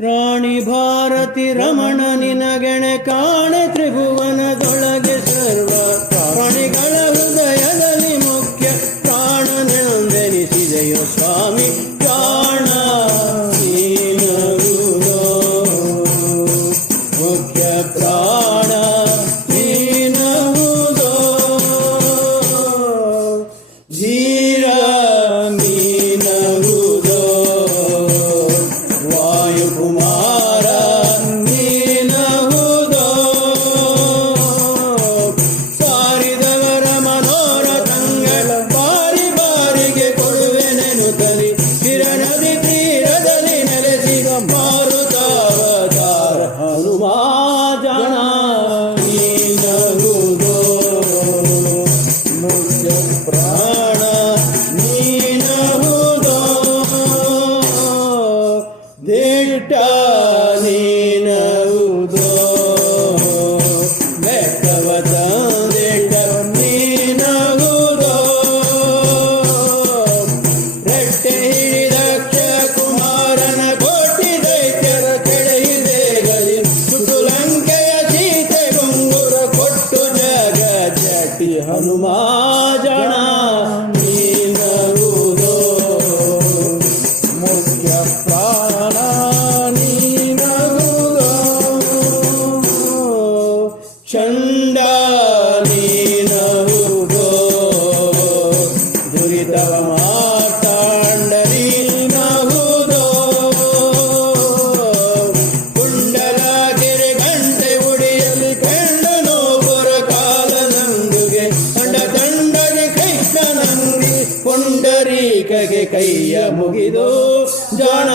ರಾಣಿ ಭಾರತಿ ರಮಣ ನಿನಗೆಣೆ ಕಾಣೆ ತ್ರಿಭುವನದೊಳಗೆ ಸರ್ವ ಪ್ರಾಣಿಗಳ ಹೃದಯದಲ್ಲಿ ಮುಖ್ಯ ಪ್ರಾಣನೆಂದೆನಿಸಿದೆಯೋ ಸ್ವಾಮಿ ಪ್ರಾಣ ನೀನಗುವುದೋ ಮುಖ್ಯ ಪ್ರಾಣ ನೀನಗುವುದೋ ಧೀರ ನೀನಗುವುದೋ ವಾಯುಕುಮಾರ ನೀನಗುವುದೋ ಸಾರಿದವರ ಮನೋರಥಂಗಳ ಬಾರಿ ಬಾರಿಗೆ ಕೊಡುವೆನೆನುತ್ತಲಿ ಕಿರಣದಿ ತೀರದಲ್ಲಿ ನೆಲೆಸಿದ ಮಾರುತಾವತಾರ ಹನುಮಾ ಜನ ನೀನಗುವುದೋ ಮುಖ್ಯ ಪ್ರಾಣ ನೀನಗುವುದೋ ದಿಟ್ಟ ನೀನಗುವುದೋ ಬೆಟ್ಟವದ ದಿಟ್ಟ ನೀನಗುವುದೋ ರೆಟ್ಟೆ ಹಿಡಿದಕ್ಷ ಕುಮಾರನ ಕೋಟಿ ದೈತ್ಯರ ಕೆಳಗಿದೆ ಗಲಿ ಸುತುಲಂಕೆಯ ಸೀತೆ ಗುಂಗುರ ಕೊಟ್ಟು ಜಗ ಜಟಿ ಹನುಮಾ ಜನ ನೀನಗುವುದೋ ಮುಖ್ಯ ಪ್ರಾಣ ನೀನಗುವುದೋ ಚಂಡ ನೀನಗುವುದೋ ದುರಿತವ ಮಾತಾಂಡ ನೀನಗುವುದೋ ಕುಂಡಲಗಿರಿ ಗಂಟೆ ಉಡಿಯಲಿ ಕಂಡನೋ ಪುರ ಕಾಲನಂದುಗೆ ತಂಡ ತಂಡಗೆ ಕೈಕ ನಂದಿ ಪುಂಡರೀಕಗೆ ಕೈಯ ಮುಗಿದು ಜಾಣ